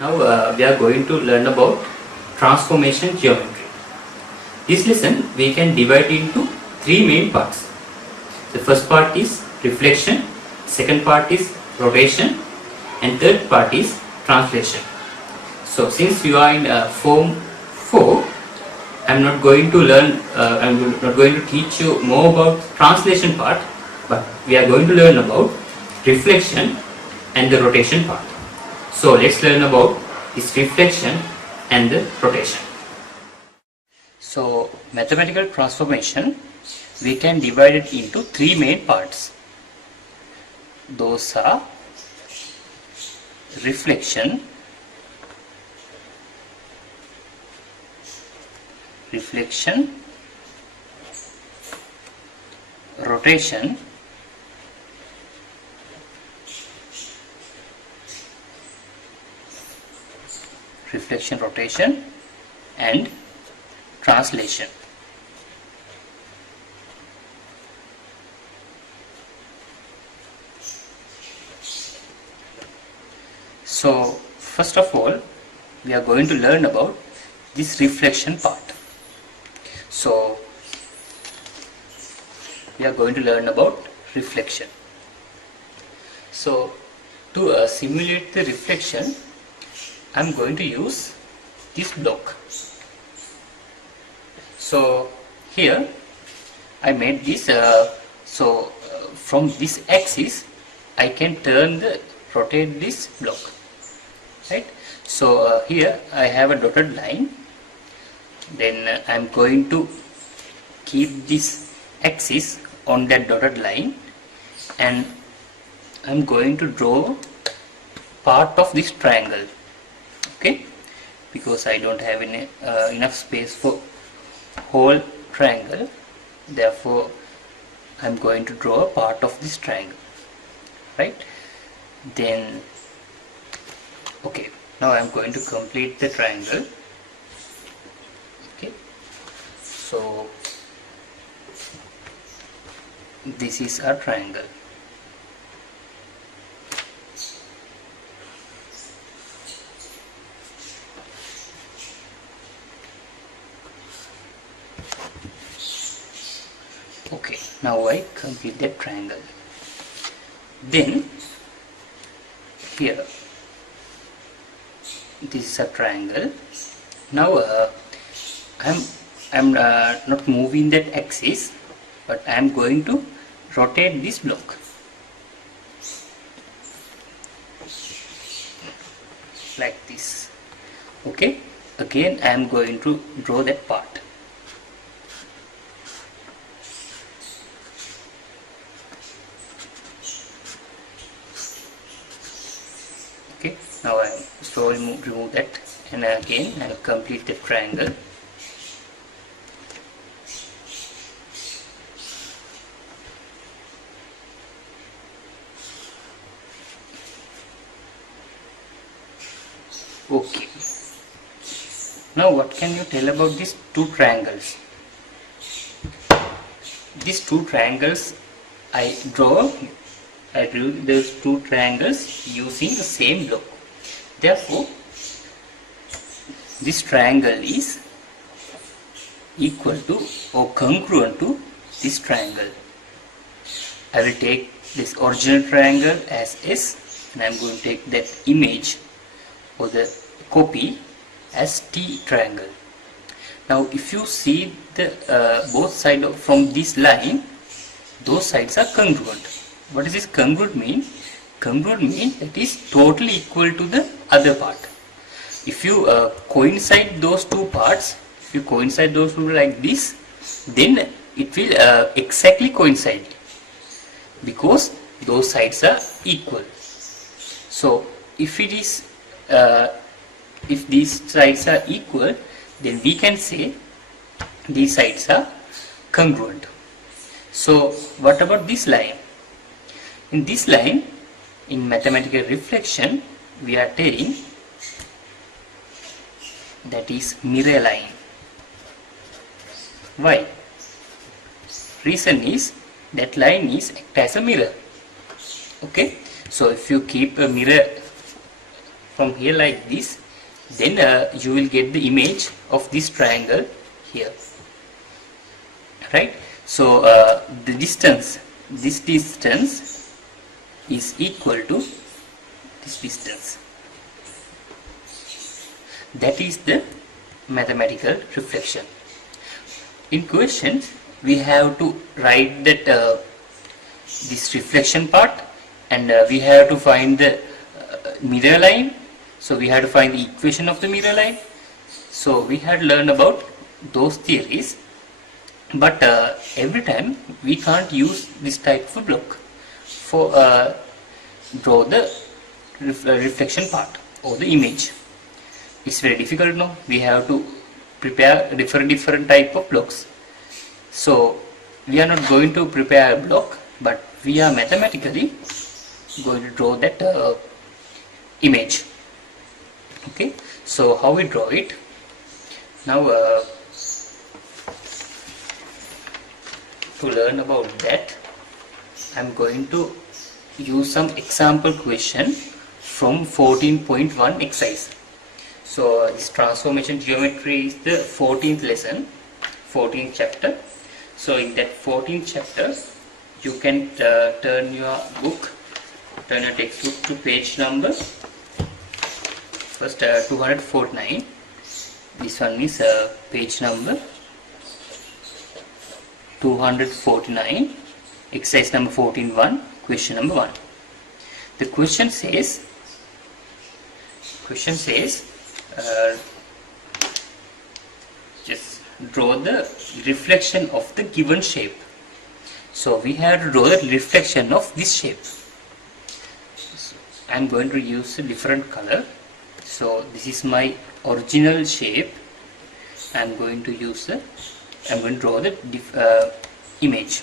Now we are going to learn about transformation geometry. This lesson we can divide into three main parts. The first part is reflection, second part is rotation, and third part is translation. So since you are in form 4, I'm not going to teach you more about translation part, but we are going to learn about reflection and the rotation part. So let's learn about this reflection and the rotation. So mathematical transformation, we can divide it into three main parts. Those are reflection, rotation, and translation. So first of all, we are going to learn about this reflection part. So we are going to learn about reflection. So to simulate the reflection, I am going to use this block. So here I made this, from this axis I can rotate this block, right? So here I have a dotted line, then I am going to keep this axis on that dotted line, and I am going to draw part of this triangle, okay, because I don't have enough space for whole triangle, therefore I am going to draw a part of this triangle, right? Then okay, now I am going to complete the triangle. Okay, so this is a triangle. Okay, now I complete that triangle. Then here, this is a triangle. Now I'm not moving that axis, but I'm going to rotate this block like this. Okay, again I'm going to draw that part. Okay, now I slowly remove that, and again I will complete the triangle. Okay, now what can you tell about these two triangles? These two triangles I drew those two triangles using the same block. Therefore, this triangle is equal to or congruent to this triangle. I will take this original triangle as S, and I am going to take that image or the copy as T triangle. Now if you see the both sides from this line, those sides are congruent. What does this congruent mean? Congruent means it is totally equal to the other part. If you coincide those two parts, like this, then it will exactly coincide, because those sides are equal. So if it is if these sides are equal, then we can say these sides are congruent. So what about this line? In this line, in mathematical reflection, we are telling that is mirror line. Why? Reason is that line is act as a mirror. Okay, so if you keep a mirror from here like this, then you will get the image of this triangle here, right? So this distance is equal to this distance. That is the mathematical reflection. In questions, we have to write that this reflection part, and we have to find the mirror line. So we have to find the equation of the mirror line. So we had learned about those theories, but every time we can't use this type of block for draw the reflection part or the image. It's very difficult now. We have to prepare different type of blocks. So we are not going to prepare a block, but we are mathematically going to draw that image. Okay, so how we draw it now? To learn about that, I'm going to use some example question from 14.1 exercise. So this transformation geometry is the 14th lesson, 14th chapter. So in that 14th chapter, you can turn your textbook to page number first 249. This one is page number 249, exercise number 14.1, question number 1. The question says just draw the reflection of the given shape. So we have to draw the reflection of this shape. So I'm going to use a different color. So this is my original shape. I'm going to draw the image.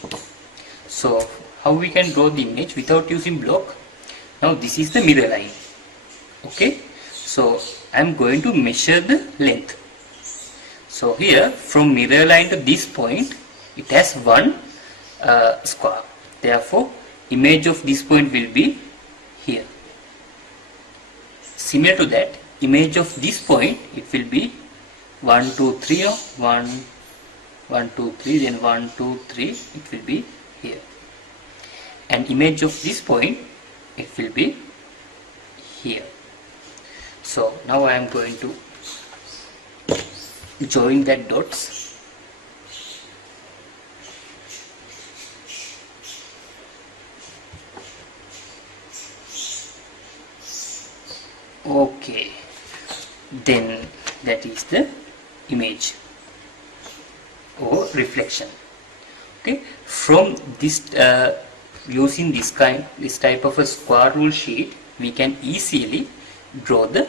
So how we can draw the image without using block? Now this is the mirror line. Okay, so I'm going to measure the length. So here from mirror line to this point, it has one square. Therefore, image of this point will be here. Similar to that, image of this point, it will be 1, 2, 3, 1, 2, 3, then 1, 2, 3, it will be here. And image of this point, it will be here. So now I am going to join that dots. Okay, then that is the image or reflection. Okay, from this using this type of a square rule sheet, we can easily draw the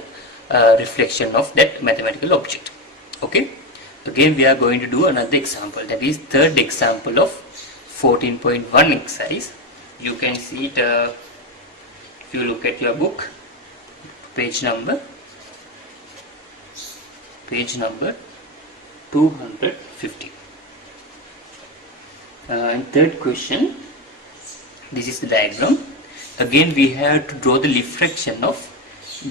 reflection of that mathematical object. Okay, again we are going to do another example, that is third example of 14.1 exercise. You can see it if you look at your book, page number 250. And third question, this is the diagram. Again we have to draw the reflection of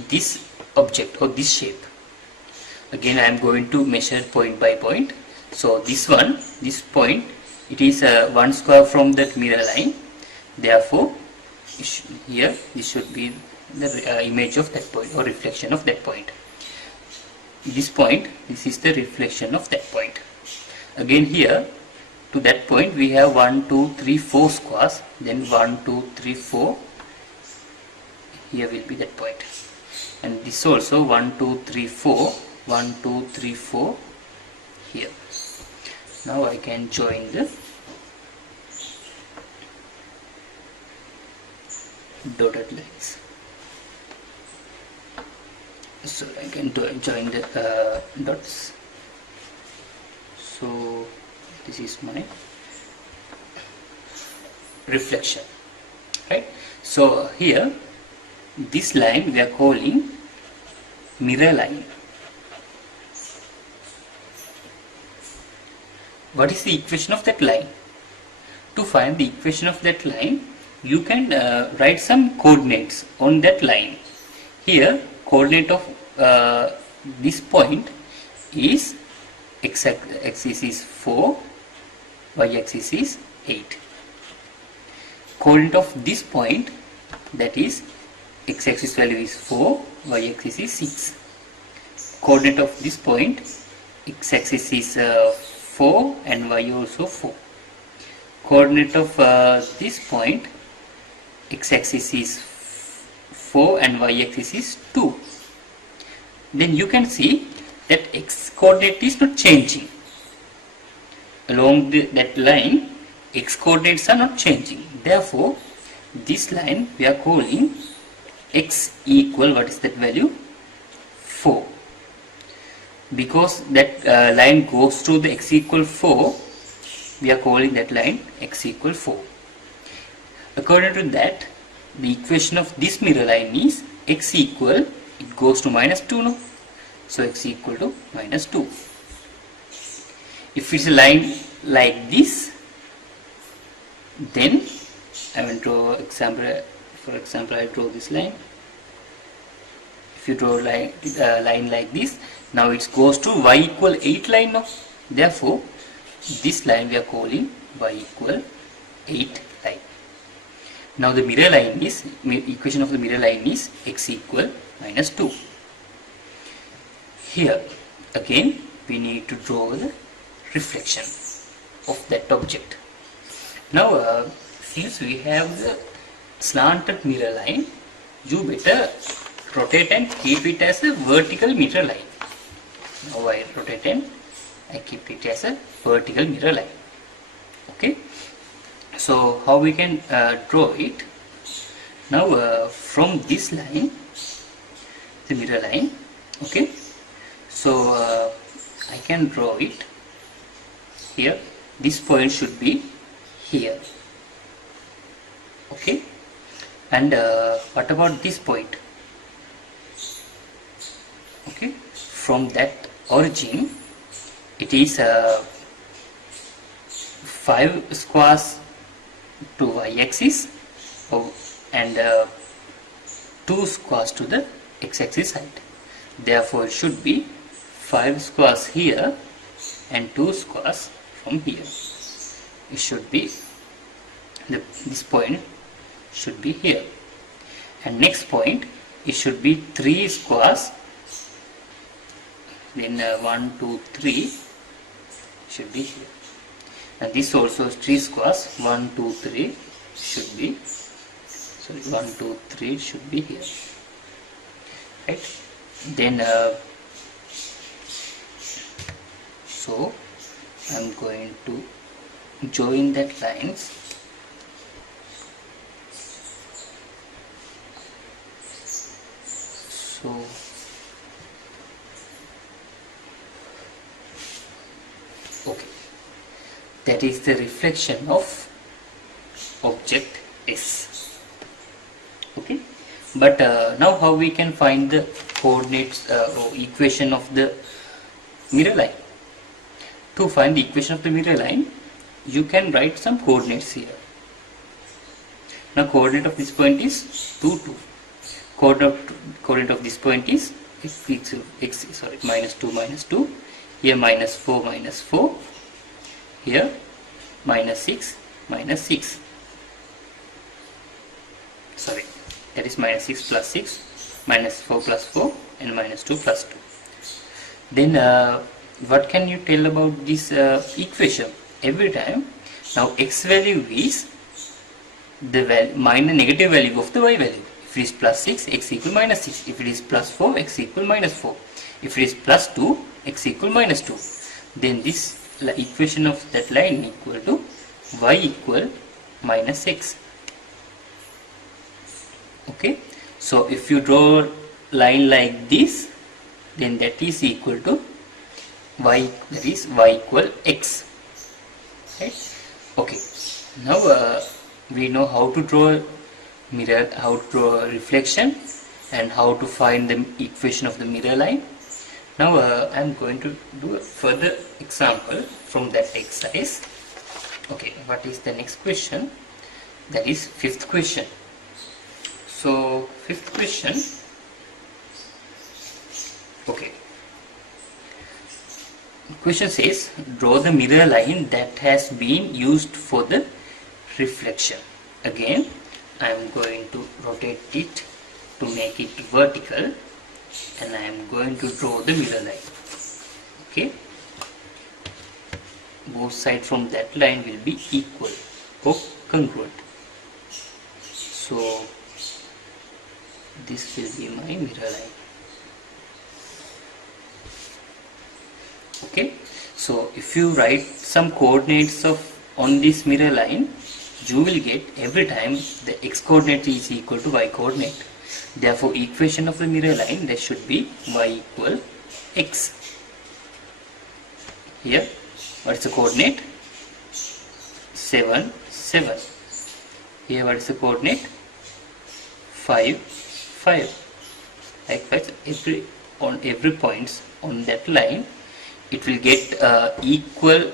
this object or this shape. Again I am going to measure point by point. So this point, it is one square from that mirror line. Therefore here this should be the image of that point or reflection of that point. This point, this is the reflection of that point. Again here to that point we have 1, 2, 3, 4 squares, then 1, 2, 3, 4, here will be that point. And this also 1, 2, 3, 4, 1, 2, 3, 4 here. Now I can join the dotted lines. So I can join the dots. So this is my reflection, right? So here this line we are calling mirror line. What is the equation of that line? To find the equation of that line, you can write some coordinates on that line. Here coordinate of this point is x-axis is 4, y-axis is 8. Coordinate of this point, that is x-axis value is 4, y-axis is 6. Coordinate of this point, x-axis is 4 and y also 4. Coordinate of this point, x-axis is 4 and y-axis is 2. Then you can see that x coordinate is not changing. Along that line, x coordinates are not changing. Therefore, this line we are calling x equal, what is that value? 4. Because that line goes to the x equal 4, we are calling that line x equal 4. According to that, the equation of this mirror line is x equal, it goes to minus 2 now. So x equal to minus 2. If it's a line like this, then I will draw example. For example, I draw this line. If you draw a line like this, now it goes to y equal 8 line now. Therefore, this line we are calling y equal 8 line. Now the mirror line is, equation of the mirror line is x equal minus 2. Here again we need to draw the reflection of that object. Now since we have the slanted mirror line, you better rotate and keep it as a vertical mirror line. Now I rotate and I keep it as a vertical mirror line. Okay. So how we can draw it? Now from this line, the mirror line, okay. So I can draw it here. This point should be here. Okay. And what about this point? Okay. From that origin, it is 5 squares to y-axis and 2 squares to the x-axis side. Therefore, it should be 5 squares here and 2 squares from here. It should be, this point should be here. And next point, it should be 3 squares. Then 1, 2, 3 should be here. And this also is 3 squares. 1, 2, 3 should be, sorry, 1, 2, 3 should be here. Right? Then so I am going to join that lines. So okay, that is the reflection of object S. Okay, but now how we can find the coordinates or equation of the mirror line? To find the equation of the mirror line, you can write some coordinates here. Now coordinate of this point is 2, 2. Coordinate of this point is minus 2, minus 2. Here minus 4, minus 4. Here minus 6, minus 6. Sorry, that is minus 6 plus 6, minus 4 plus 4, and minus 2 plus 2. Then what can you tell about this equation? Every time, now x value is the negative value of the y value. If it is plus 6, x equal minus 6. If it is plus 4, x equal minus 4. If it is plus 2, x equal minus 2. Then this equation of that line equal to y equal minus x. Okay. So if you draw line like this, then that is equal to y, that is y equal x. Right? Okay. Now we know how to draw mirror, how to draw reflection, and how to find the equation of the mirror line. Now I am going to do a further example from that exercise. Okay, what is the next question? That is fifth question. So fifth question, question says draw the mirror line that has been used for the reflection. Again I am going to rotate it to make it vertical, and I am going to draw the mirror line. Okay, both sides from that line will be equal or congruent. So this will be my mirror line. Okay, so if you write some coordinates of on this mirror line, you will get every time the x coordinate is equal to y coordinate. Therefore equation of the mirror line, there should be y equal x. Here what is the coordinate? 7 7. Here what is the coordinate? 5 5. Likewise on every points on that line it will get equal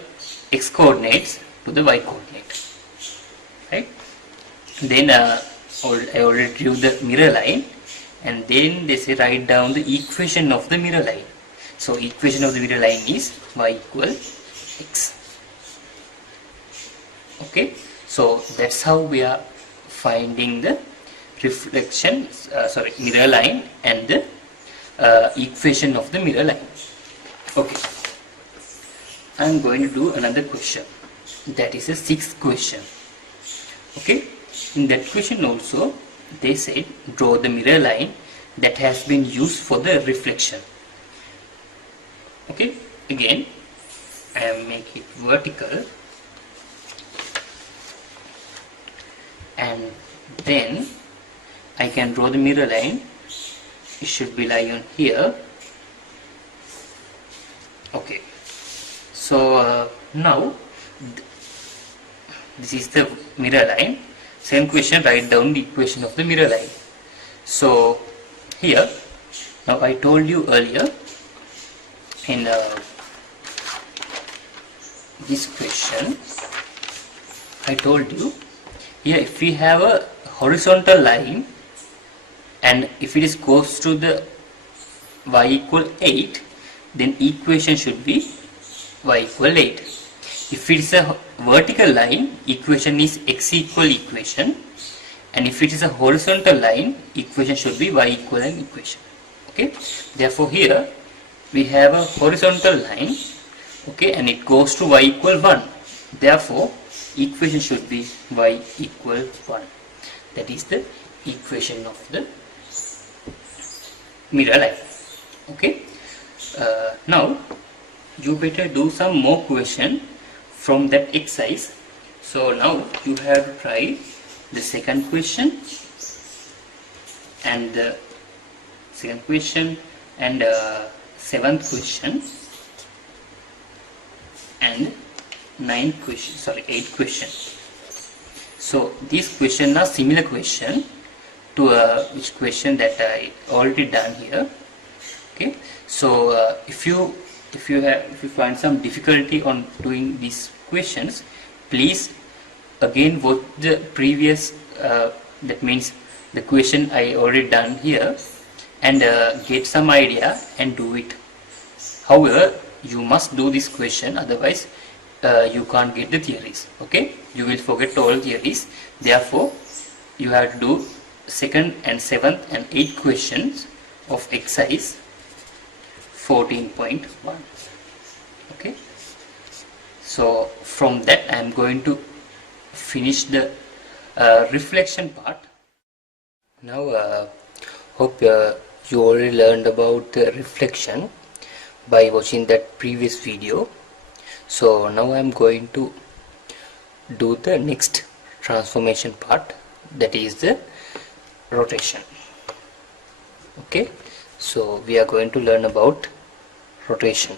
x coordinates to the y coordinate, right? Then I already drew the mirror line, and then they say write down the equation of the mirror line. So equation of the mirror line is y equal x. Okay, so that's how we are finding the reflection, mirror line and the equation of the mirror line. Okay, I am going to do another question. That is a sixth question. Okay, in that question also they said draw the mirror line that has been used for the reflection. Okay, again I am making it vertical, and then I can draw the mirror line. It should be lie on here. Okay, so now this is the mirror line. Same question, write down the equation of the mirror line. So here, now I told you earlier in this question, I told you here if we have a horizontal line and if it is goes to the y equal 8, then equation should be y equal 8. If it is a vertical line, equation is x equal equation, and if it is a horizontal line, equation should be y equal and equation. Okay, therefore here we have a horizontal line, okay, and it goes to y equal 1. Therefore equation should be y equal 1. That is the equation of the mirror line. Okay, now you better do some more question from that exercise. So now you have to try the second question and the second question and seventh question and eighth question. So these questions are similar question to which question that I already done here. Okay, so if you find some difficulty on doing these questions, please again watch the previous that means the question I already done here, and get some idea and do it. However, you must do this question, otherwise you can't get the theories. Okay, you will forget all theories. Therefore you have to do second and seventh and eighth questions of exercise 14.1. Okay, so from that I am going to finish the reflection part. Now hope you already learned about reflection by watching that previous video. So now I am going to do the next transformation part, that is the rotation. Okay, so we are going to learn about rotation.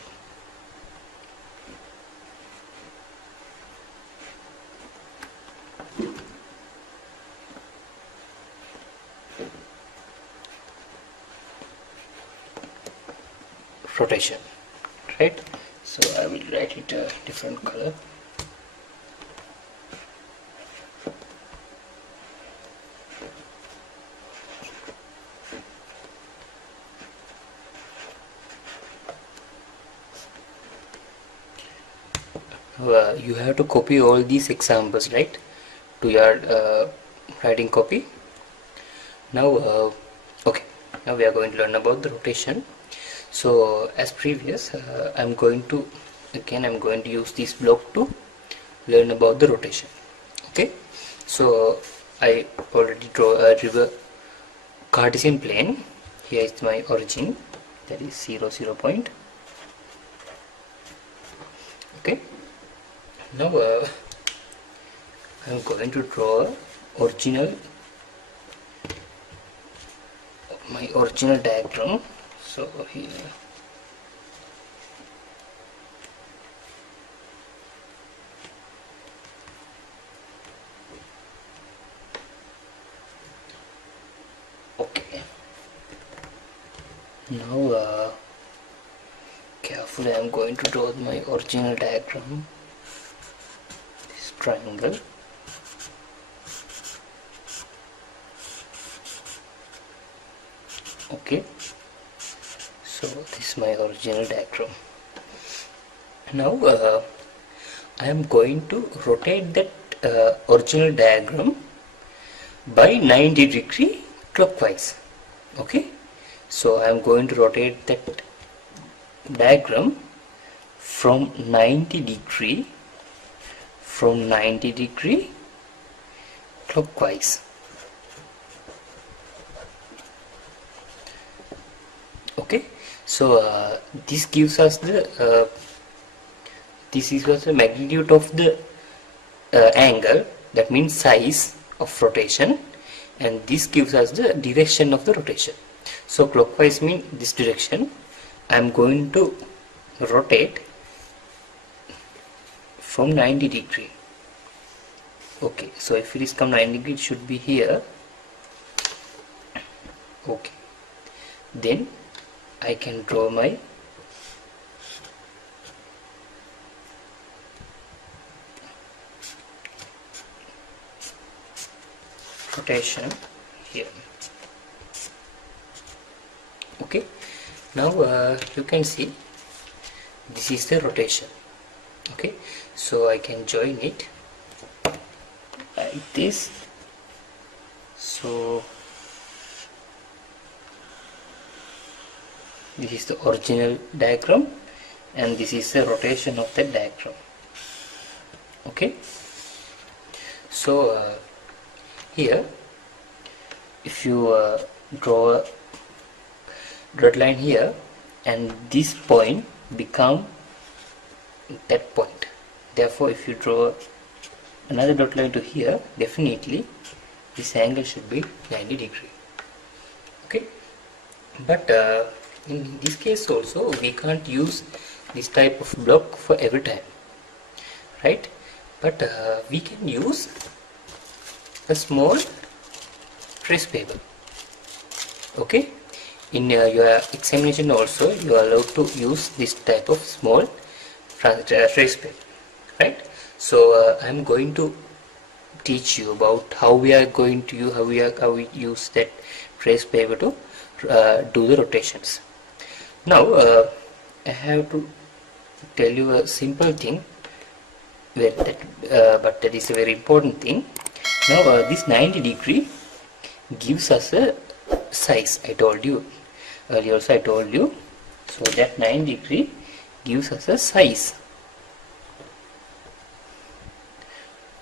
Rotation, right? So I will write it a different color. You have to copy all these examples, right, to your writing copy. Now okay, now we are going to learn about the rotation. So as previous, I'm going to use this block to learn about the rotation. Okay, so I already draw a river Cartesian plane. Here is my origin, that is 0, 0 point. Okay, now I'm going to draw my original diagram. So here, okay, now carefully I'm going to draw my original diagram, this triangle. Okay, so this is my original diagram. Now I am going to rotate that original diagram by 90-degree clockwise. Okay, so I am going to rotate that diagram from 90-degree clockwise. Okay, so this gives us the magnitude of the angle, that means size of rotation, and this gives us the direction of the rotation. So clockwise means this direction. I am going to rotate from 90-degree. Okay, so if it is come 90-degree, it should be here. Okay, then I can draw my rotation here. Okay, now you can see this is the rotation. Okay, so I can join it like this. So this is the original diagram and this is the rotation of the diagram. Okay, so here if you draw a dot line here and this point become that point, therefore if you draw another dot line to here, definitely this angle should be 90-degree. Okay, but in this case also we can't use this type of block for every time, right? But we can use a small trace paper. Okay, in your examination also you are allowed to use this type of small trace paper, right? So I am going to teach you about how we use that trace paper to do the rotations. Now I have to tell you a simple thing, but that is a very important thing. Now this 90-degree gives us a size. I told you earlier also, I told you. So that 90-degree gives us a size.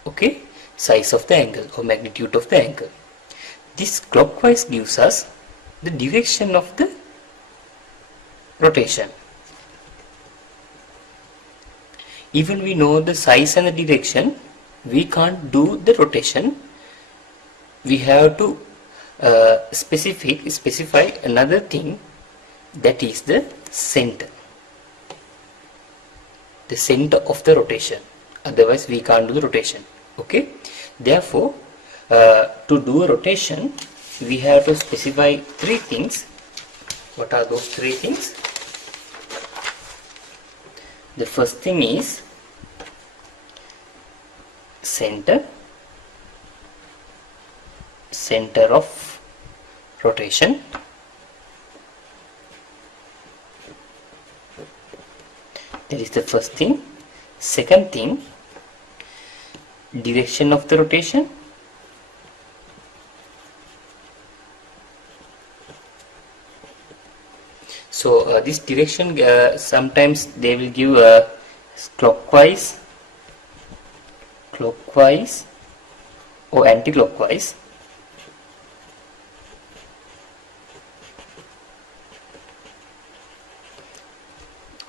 Okay, size of the angle or magnitude of the angle. This clockwise gives us the direction of the rotation. Even we know the size and the direction, we can't do the rotation. We have to specify another thing, that is the center of the rotation. Otherwise we can't do the rotation. Okay, therefore to do a rotation we have to specify three things. What are those three things? The first thing is center of rotation. That is the first thing. Second thing, direction of the rotation. So this direction, sometimes they will give clockwise or anti-clockwise.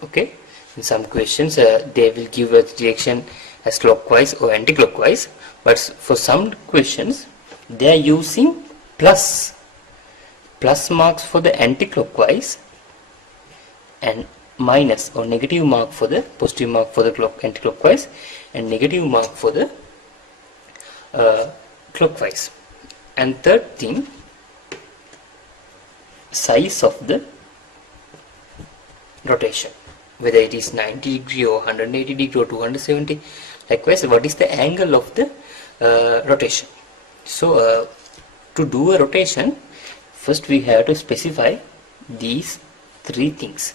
Okay, in some questions they will give a direction as clockwise or anti-clockwise, but for some questions they are using plus marks for the anti-clockwise and minus or negative mark for the positive mark for the anti-clockwise and negative mark for the clockwise. And third thing, size of the rotation, whether it is 90 degree or 180 degree or 270. Likewise, what is the angle of the rotation? So to do a rotation, first we have to specify these three things,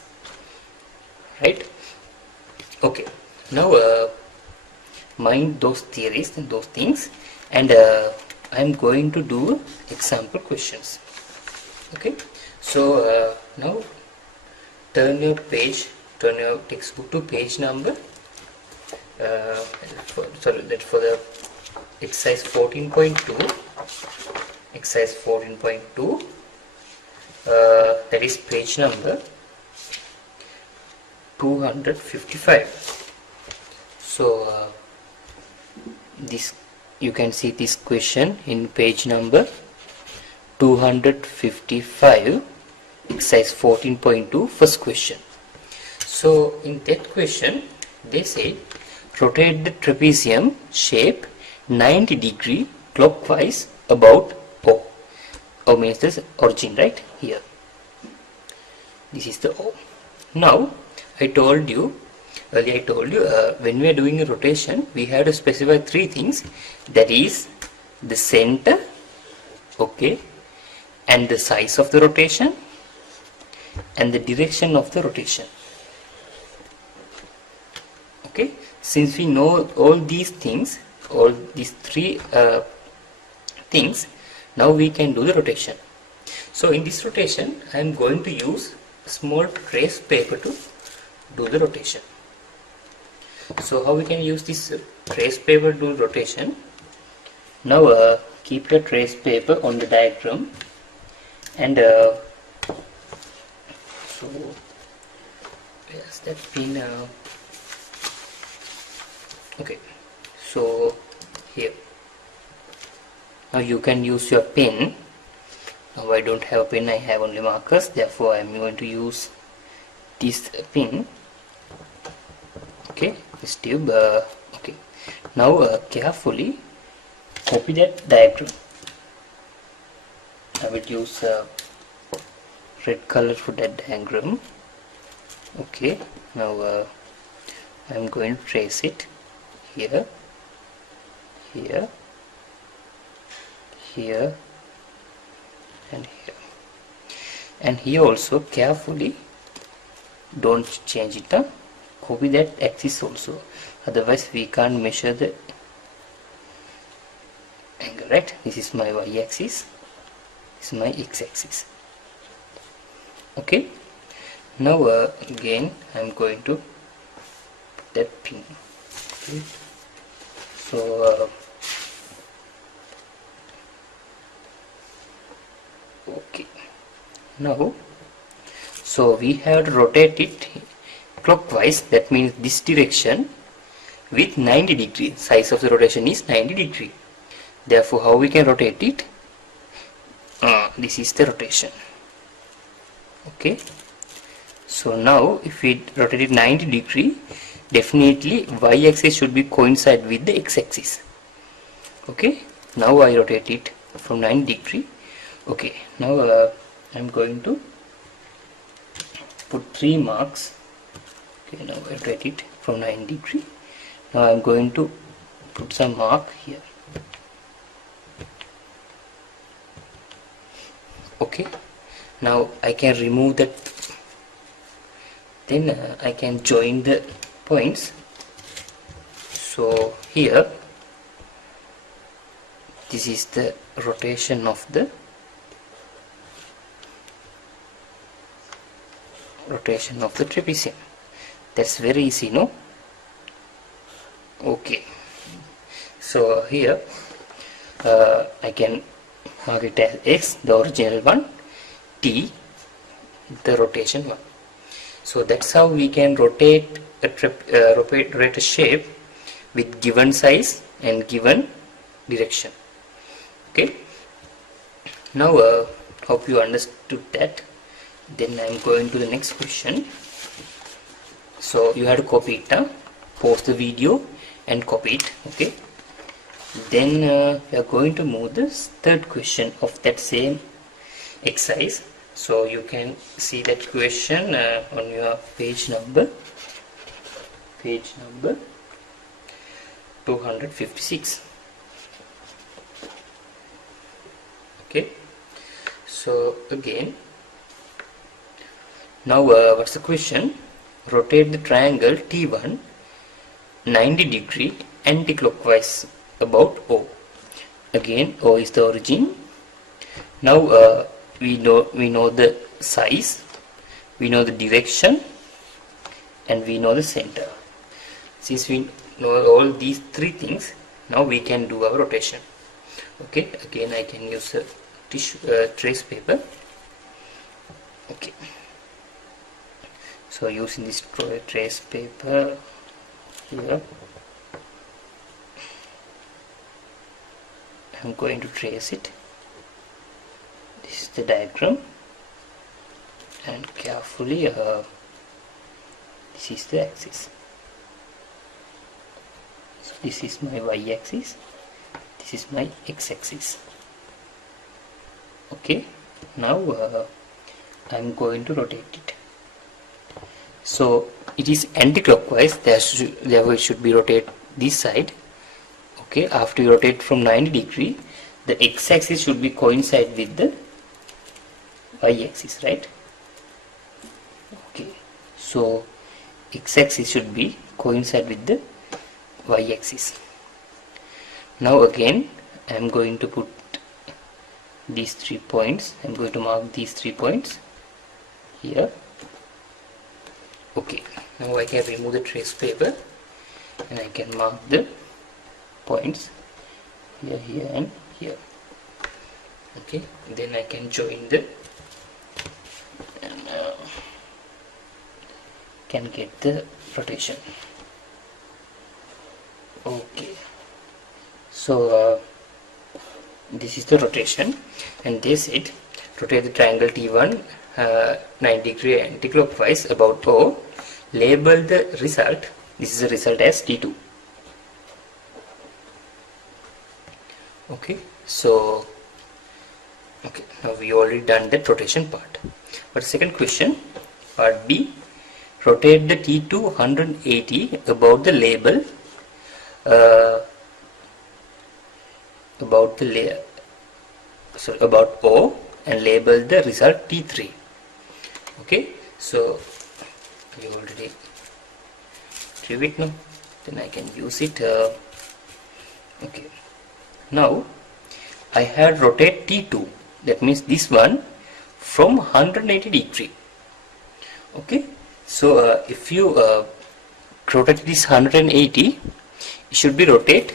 right? Okay, now mind those theories and those things, and I am going to do example questions. Okay, so now turn your textbook to page number for the exercise 14.2. Exercise 14.2, that is page number 255. So this, you can see this question in page number 255, exercise 14.2, first question. So in that question they say rotate the trapezium shape 90 degree clockwise about O. O means this origin, right here. This is the O. Now I told you earlier, when we are doing a rotation, we have to specify three things, that is the center, okay, and the size of the rotation and the direction of the rotation. Okay, since we know all these things, all these three things, now we can do the rotation. So in this rotation I am going to use small trace paper to do the rotation. So how we can use this trace paper to do rotation? Now keep your trace paper on the diagram, and so where's that pin? Okay, so here. Now you can use your pen. Now I don't have a pen, I have only markers, therefore I am going to use this pen. Okay, this tube. Okay, now carefully copy that diagram. I will use red color for that diagram. Okay, now I am going to trace it here, here, here, and here, and here also carefully don't change it. Copy that axis also, otherwise we can't measure the angle, right? This is my y-axis, this is my x-axis. Okay, now again I am going to put that pin. Okay. So okay, now so we have to rotate it clockwise, that means this direction, with 90 degree. Size of the rotation is 90 degree. Therefore how we can rotate it? This is the rotation. Okay, so now if we rotate it 90 degree, definitely y-axis should be coincide with the x-axis. Okay, now I rotate it from 90 degree. Okay, now I am going to put 3 marks. Okay, now I rotate it from 90 degree. Now I am going to put some mark here. Okay, now I can remove that, then I can join the points. So here this is the rotation of the trapezium. That's very easy, no? Okay, so here I can mark it as x, the original one, t, the rotation one. So that's how we can rotate a shape with given size and given direction. Okay, now hope you understood that. Then I am going to the next question. So you have to copy it now, pause the video and copy it. Okay, then we are going to move this third question of that same exercise. So you can see that question on your page number 256. Okay, so again, now what's the question? Rotate the triangle T1 90 degree anti-clockwise about O. Again, O is the origin. Now we know the size, we know the direction, and we know the center. Since we know all these three things, now we can do our rotation. Okay, again I can use a trace paper. Okay, so using this trace paper here, I'm going to trace it. This is the diagram, and carefully this is the axis. So this is my y-axis, this is my x-axis. Okay, now I'm going to rotate it. So it is anti-clockwise, therefore it should be rotate this side. Okay, after you rotate from 90 degree, the x-axis should be coincide with the y-axis, right? Okay, so x-axis should be coincide with the y-axis. Now again I am going to put these 3 points. I am going to mark these 3 points here. Okay, now I can remove the trace paper and I can mark the points here, here and here. Okay, then I can join the and can get the rotation. Okay, so this is the rotation, and they said rotate the triangle T1 90 degree anti-clockwise about O. Label the result. This is the result as T2. Okay, so okay, now we already done that rotation part. But second question, part B, rotate the T2 180 about the label about O, and label the result T3. Okay, so you already drew it now, then I can use it. Okay, now I had rotate T2, that means this one, from 180 degree. Okay, so if you rotate this 180, it should be rotate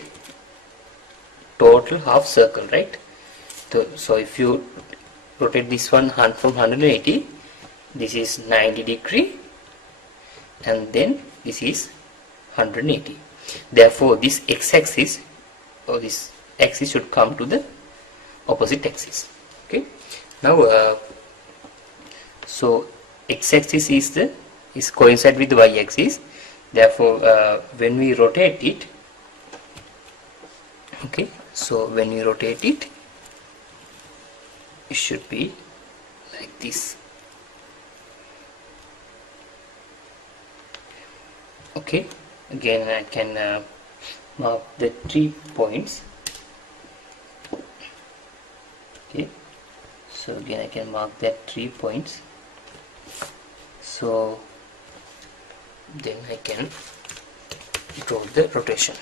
total half circle, right? So if you rotate this one from 180, this is 90 degree, and then this is 180. Therefore this x-axis or this axis should come to the opposite axis. Okay, now so x-axis is coincide with the y-axis. Therefore when we rotate it, okay, so when you rotate it, it should be like this. Okay, again I can mark the 3 points. Okay, so again I can mark that 3 points. So then I can draw the rotation.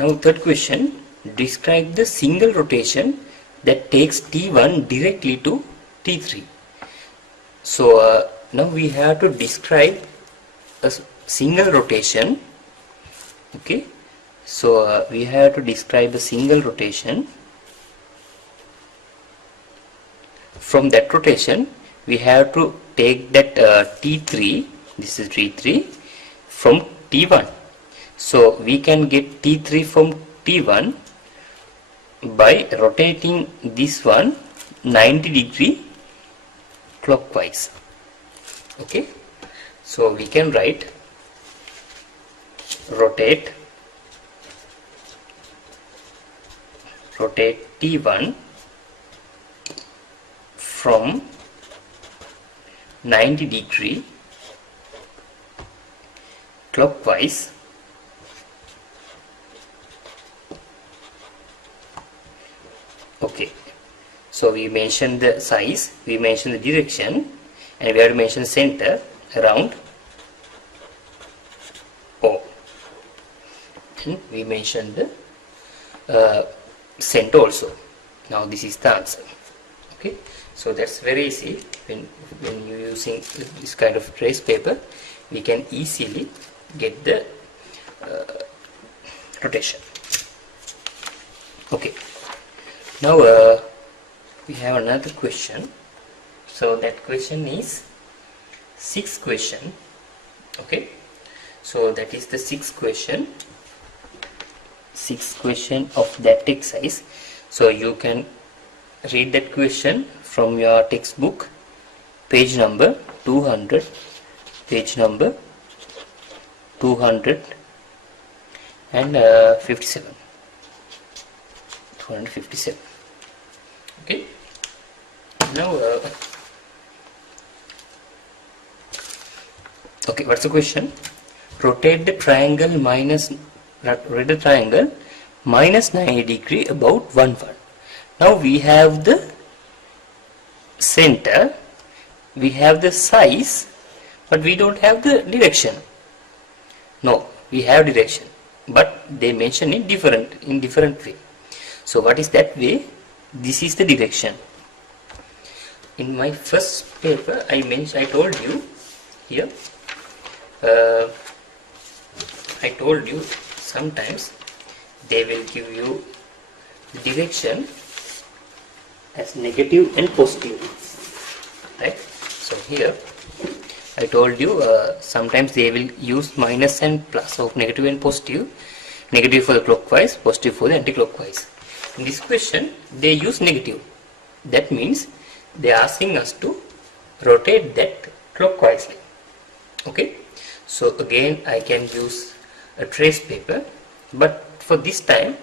Now third question, describe the single rotation that takes T1 directly to T3. So now we have to describe a single rotation. Okay, so we have to describe a single rotation. From that rotation we have to take that T3, this is T3, from T1. So we can get T3 from T1 by rotating this one 90° clockwise. Okay, so we can write rotate T1 from 90° clockwise Okay, so we mentioned the size, we mentioned the direction, and we have to mention center around O, and we mentioned the center also. Now this is the answer. Okay, so that's very easy. When you're using this kind of trace paper, we can easily get the rotation. Okay, now we have another question. So that question is sixth question. Okay, so that is the sixth question of that exercise. So you can read that question from your textbook, page number 200, page number 257. 257. Okay, now okay, what's the question? Rotate the triangle minus 90° about 1/1. Now we have the center, we have the size, but we don't have the direction. No, we have direction, but they mention it in different way. So what is that way? This is the direction. In my first paper, I told you here. I told you sometimes they will give you direction as negative and positive, right? So here I told you sometimes they will use minus and plus of negative and positive. Negative for the clockwise, positive for the anti-clockwise. In this question they use negative. That means they are asking us to rotate that clockwise. Okay, so again I can use a trace paper, but for this time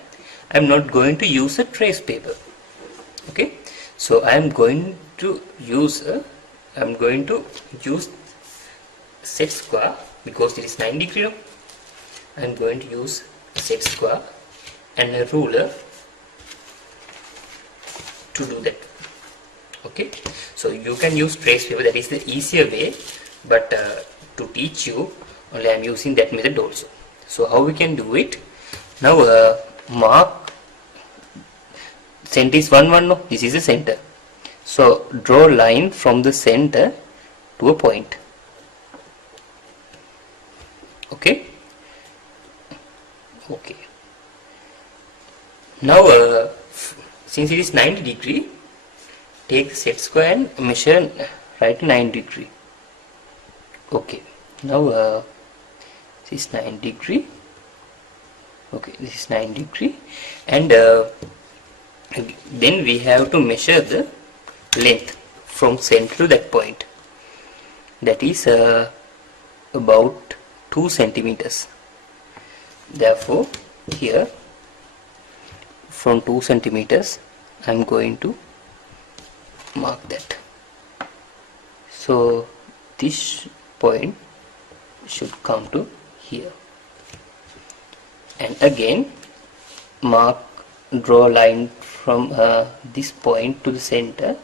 I am not going to use a trace paper. Okay, so I am going to use set square, because it is 90°. I am going to use set square and a ruler to do that. Okay, so you can use trace paper, that is the easier way, but to teach you only I am using that method also. So how we can do it? Now mark center is 1 1. No, this is the center. So draw line from the center to a point. Okay. Okay. Now since it is 90°, take the set square and measure right 90°. Okay. Now this is 90°. Okay, this is 90°, and then we have to measure the length from center to that point. That is about 2 centimeters. Therefore, here from 2 centimeters I am going to mark that. So this point should come to here, and again draw a line from this point to the center,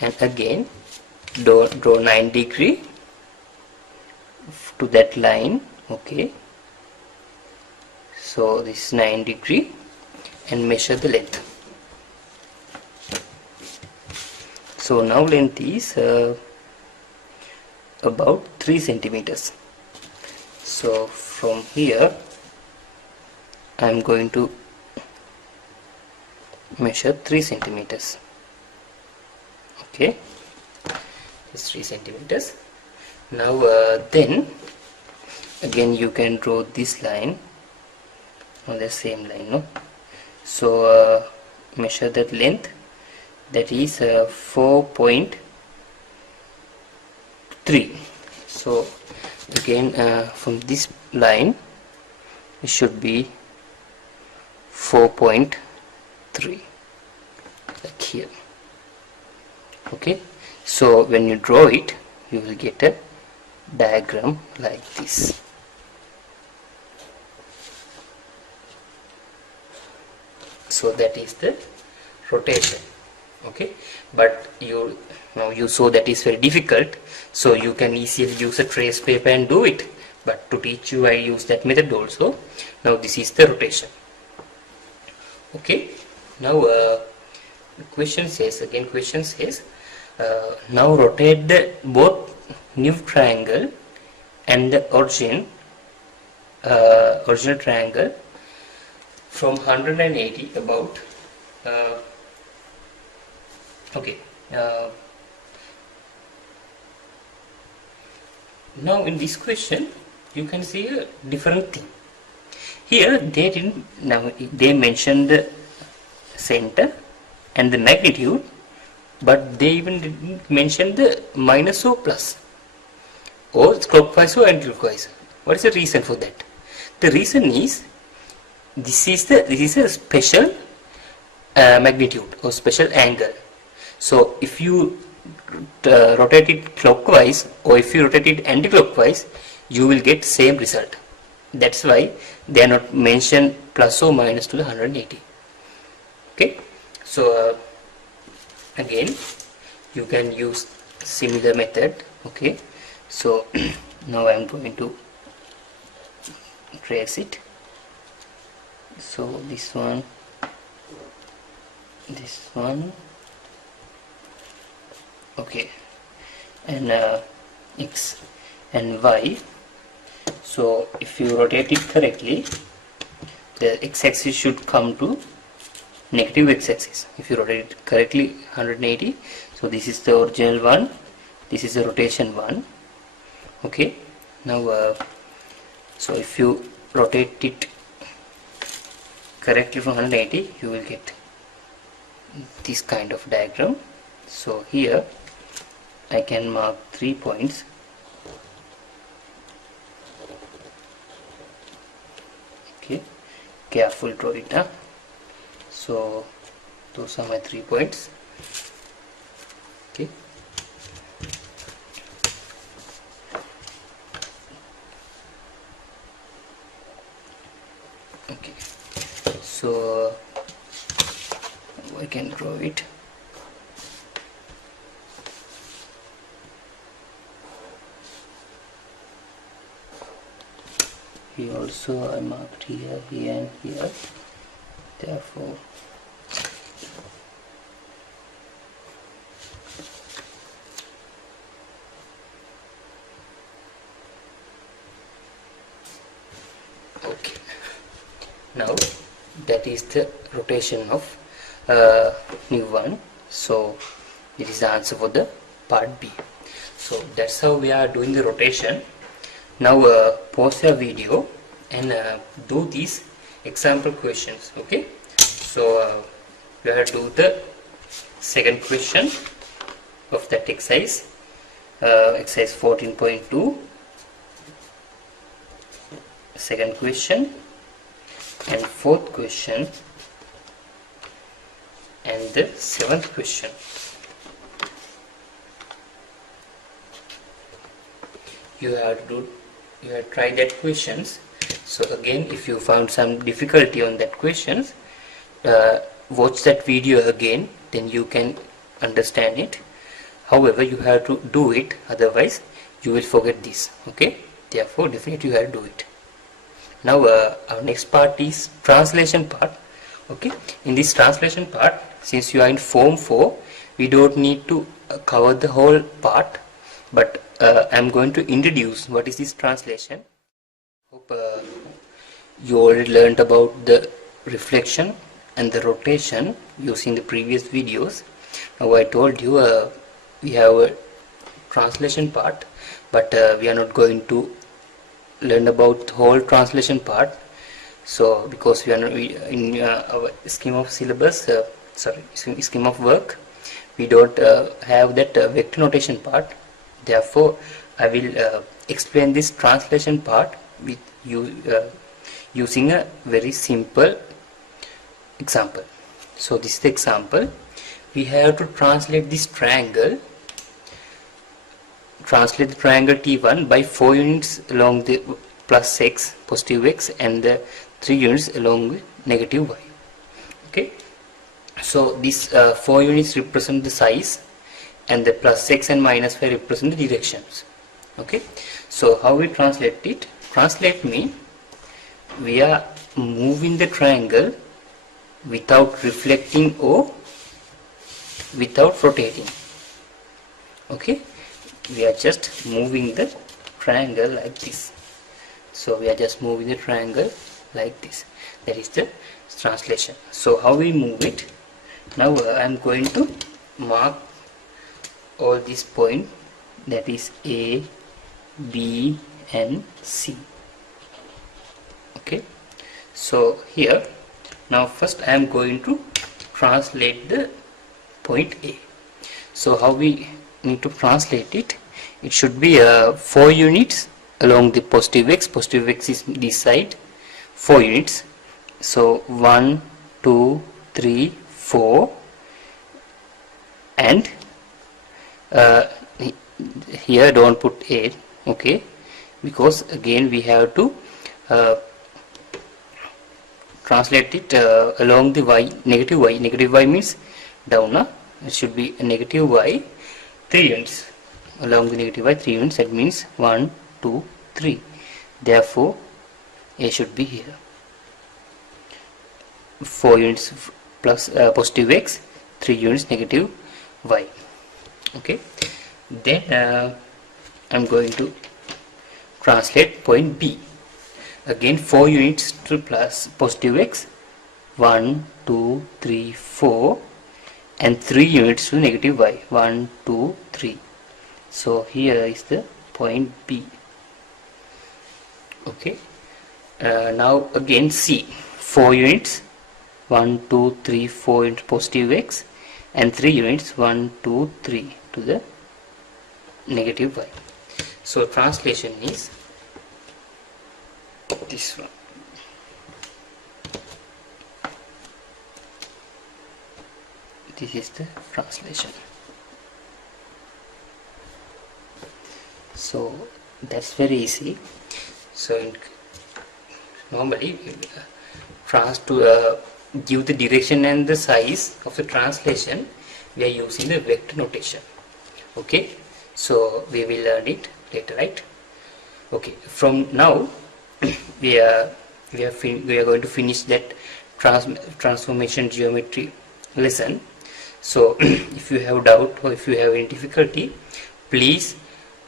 and again draw 9 degree to that line. Okay, so this is 9 degree, and measure the length. So now length is about 3 centimeters. So from here I am going to measure 3 centimeters. Okay, it's 3 centimeters. Now then again you can draw this line on the same line, no? So measure that length, that is 4.3. so again from this line it should be 4.3, like here. Okay, so when you draw it, you will get a diagram like this. So that is the rotation. Okay, but now you saw that is very difficult, so you can easily use a trace paper and do it, but to teach you I use that method also. Now this is the rotation. Okay, now the question says, now rotate both new triangle and the original triangle from 180 about. Okay, now in this question you can see a different thing. Here they mentioned the center and the magnitude, but they even didn't mention the minus or plus, or clockwise or anti-clockwise. What is the reason for that? The reason is this is a special magnitude or special angle. So if you rotate it clockwise or if you rotate it anti-clockwise, you will get same result. That's why they are not mentioned plus or minus to the 180. Okay, so again you can use similar method. Okay, so now I am going to trace it. So this one, okay, and x and y. So if you rotate it correctly, the x-axis should come to negative x-axis. If you rotate it correctly 180, so this is the original one, this is the rotation one. Okay, now so if you rotate it correctly from 180, you will get this kind of diagram. So here I can mark 3 points. Okay, careful draw it, huh? So those are my 3 points. Okay, okay, so I can draw it. Here also I marked here, here and here. Therefore okay, now that is the rotation of new one. So this is the answer for the part B. So that's how we are doing the rotation. Now pause your video and do these example questions. Okay, so we have to do the second question of that exercise, exercise 14.2, second question, and fourth question, and the seventh question. You have to try that questions. So again, if you found some difficulty on that questions, watch that video again, then you can understand it. However, you have to do it, otherwise you will forget this. Okay, therefore definitely you have to do it. Now our next part is translation part. Okay, in this translation part, since you are in form 4, we don't need to cover the whole part, but I'm going to introduce what is this translation. Hope you already learned about the reflection and the rotation using the previous videos. Now I told you we have a translation part, but we are not going to learn about the whole translation part. So because we are not, in our scheme of syllabus, scheme of work, we don't have that vector notation part. Therefore I will explain this translation part with you using a very simple example. So this is the example. We have to translate this triangle, translate the triangle T1 by 4 units along the plus x, positive x, and the 3 units along with negative y. Okay, so these 4 units represent the size, and the plus x and minus y represent the directions. Okay, so how we translate it? Translate means we are moving the triangle without reflecting or without rotating. Okay, we are just moving the triangle like this. So we are just moving the triangle like this. That is the translation. So how we move it? Now I am going to mark all these points, that is A, B and C. Okay, so here now first I am going to translate the point A. So how we need to translate it? It should be 4 units along the positive x is this side, 4 units. So 1, 2, 3, 4, and here don't put 8. Okay, because again we have to translate it along the y, negative y. Negative y means down. It should be a negative y 3 units along the negative y 3 units. That means 1, 2, 3. Therefore A should be here. 4 units plus positive x, 3 units negative y. Okay, then I'm going to translate point B. Again 4 units to plus positive x, 1, 2, 3, 4, and 3 units to negative y, 1, 2, 3. So here is the point B. Okay, now again C, 4 units, 1, 2, 3, 4 units positive x, and 3 units, 1, 2, 3 to the negative y. So translation is this one. This is the translation. So that's very easy. So normally to give the direction and the size of the translation, we are using the vector notation. Okay, so we will learn it later, right? Okay, from now we are going to finish that transformation geometry lesson. So if you have doubt or if you have any difficulty, please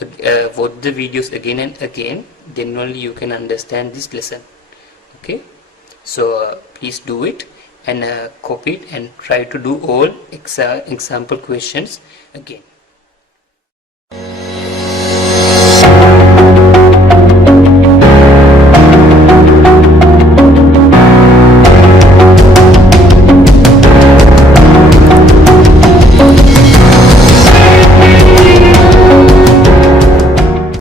watch the videos again and again, then only you can understand this lesson. Okay, so please do it and copy it and try to do all example questions again.